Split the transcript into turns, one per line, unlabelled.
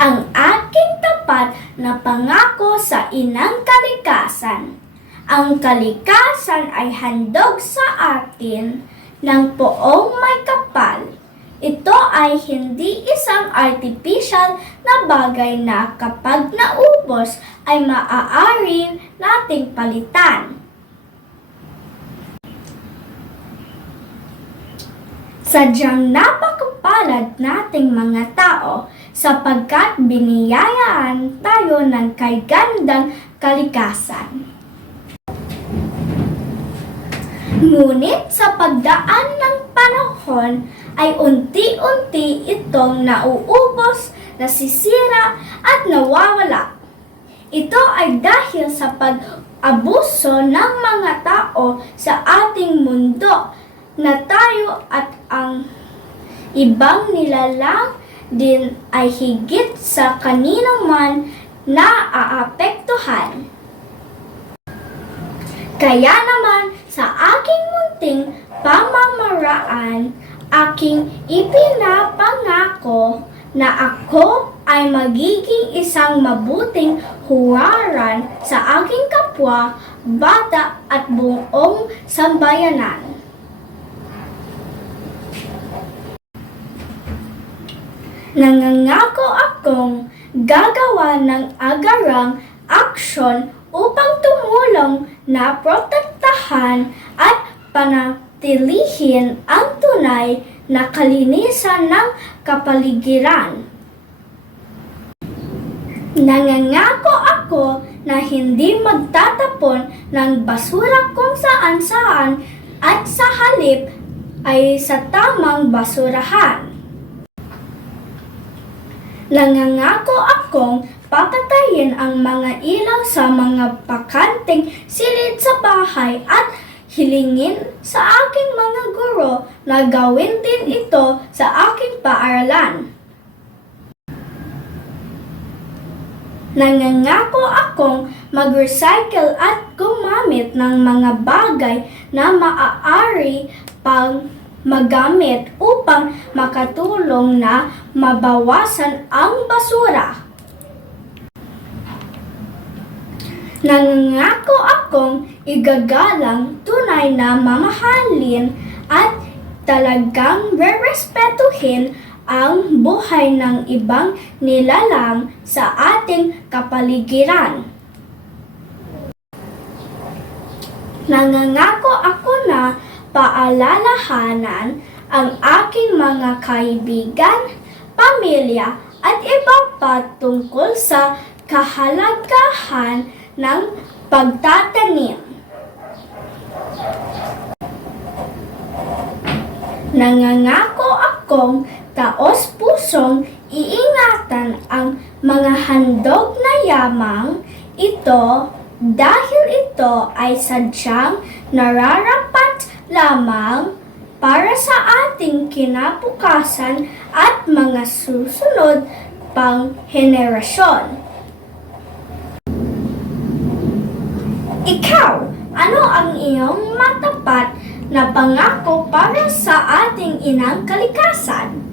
ang aking tapat na pangako sa inang kalikasan. Ang kalikasan ay handog sa atin ng poong may kapal. Ito ay hindi isang artificial na bagay na kapag naubos ay maaari nating palitan. Sadyang napakapalad nating mga tao sapagkat biniyayaan tayo ng kaigandang kalikasan. Ngunit sa pagdaan ng panahon ay unti-unti itong nauubos, nasisira at nawawala. Ito ay dahil sa pag-abuso ng mga tao sa ating mundo na tayo at ang ibang nilalang din ay higit sa kanino man na aapektuhan. Kaya naman sa aking munting pamamaraan, aking ipinapangako na ako ay magiging isang mabuting huwaran sa aking kapwa, bata at buong sambayanan. Nangangako akong gagawa ng agarang aksyon upang tumulong na protektahan at panatilihin ang tunay na kalinisan ng kapaligiran. Nangangako ako na hindi magtatapon ng basura kung saan saan at sa halip ay sa tamang basurahan. Nangangako akong papatayin ang mga ilaw sa mga pakanting silid sa bahay at hilingin sa aking mga guro na gawin din ito sa aking paaralan. Nangangako akong mag-recycle at gumamit ng mga bagay na maaari pang magamit upang makatulong na mabawasan ang basura. Nangangako akong igagalang tunay na mamahalin at talagang rerespetuhin ang buhay ng ibang nilalang sa ating kapaligiran. Nangangako ako paalalahanan ang aking mga kaibigan, pamilya at iba pa tungkol sa kahalagahan ng pagtatanim. Nangangako akong taos pusong iingatan ang mga handog na yamang ito dahil ito ay sadyang nararapat lamang para sa ating kinabukasan at mga susunod pang henerasyon. Ikaw, ano ang iyong matapat na pangako para sa ating inang kalikasan?